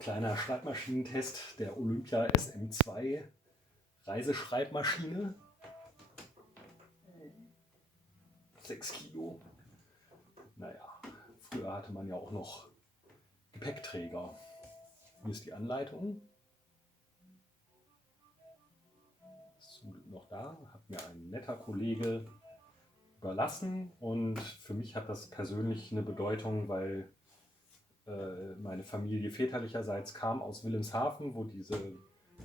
kleiner Schreibmaschinentest der Olympia SM2 Reiseschreibmaschine. 6 Kilo. Naja, früher hatte man ja auch noch Gepäckträger. Hier ist die Anleitung. Ist zum Glück noch da. Hat mir ein netter Kollege überlassen und für mich hat das persönlich eine Bedeutung, weil meine Familie väterlicherseits kam aus Wilhelmshaven, wo diese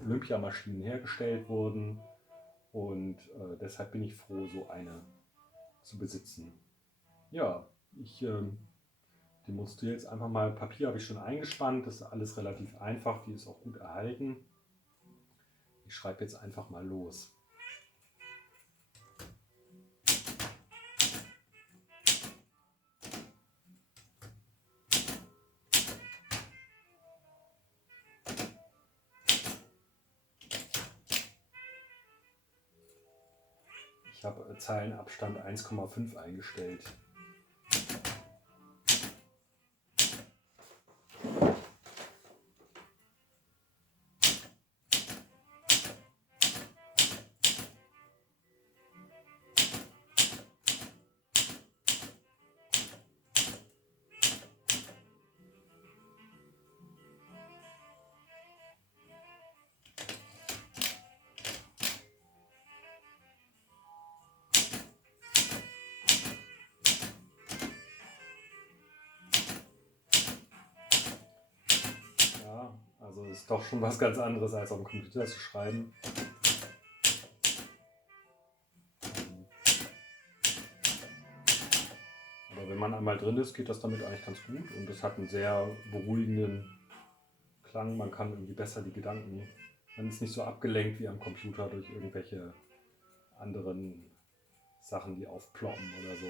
Olympiamaschinen hergestellt wurden und deshalb bin ich froh, so eine zu besitzen. Ja, ich demonstriere jetzt einfach mal. Papier habe ich schon eingespannt, das ist alles relativ einfach, die ist auch gut erhalten. Ich schreibe jetzt einfach mal los. Ich habe Zeilenabstand 1,5 eingestellt. Ja, also ist doch schon was ganz anderes als auf dem Computer zu schreiben. Aber wenn man einmal drin ist, geht das damit eigentlich ganz gut und es hat einen sehr beruhigenden Klang. Man kann irgendwie besser die Gedanken, man ist nicht so abgelenkt wie am Computer durch irgendwelche anderen Sachen, die aufploppen oder so.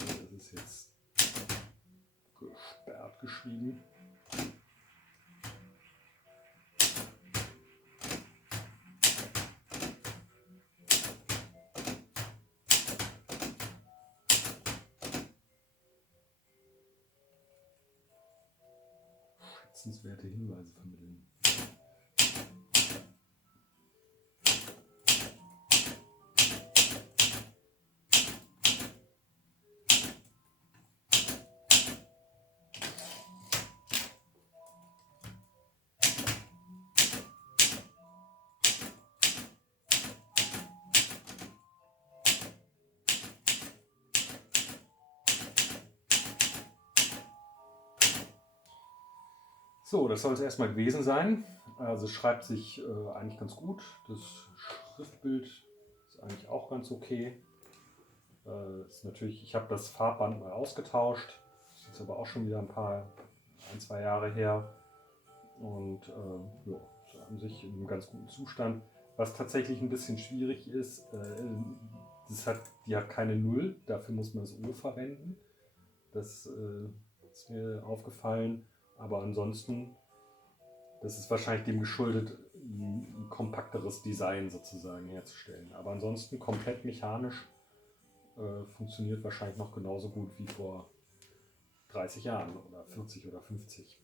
Das ist jetzt gesperrt geschrieben. Schätzenswerte Hinweise vermitteln. So, das soll es erstmal gewesen sein. Also es schreibt sich eigentlich ganz gut. Das Schriftbild ist eigentlich auch ganz okay. Ist natürlich, ich habe das Farbband mal ausgetauscht. Das ist jetzt aber auch schon wieder ein, 2 Jahre her. Und ja, ist an sich in einem ganz guten Zustand. Was tatsächlich ein bisschen schwierig ist, die hat keine Null, dafür muss man das O verwenden. Das ist mir aufgefallen. Aber ansonsten, das ist wahrscheinlich dem geschuldet, ein kompakteres Design sozusagen herzustellen. Aber ansonsten komplett mechanisch funktioniert wahrscheinlich noch genauso gut wie vor 30 Jahren oder 40 oder 50.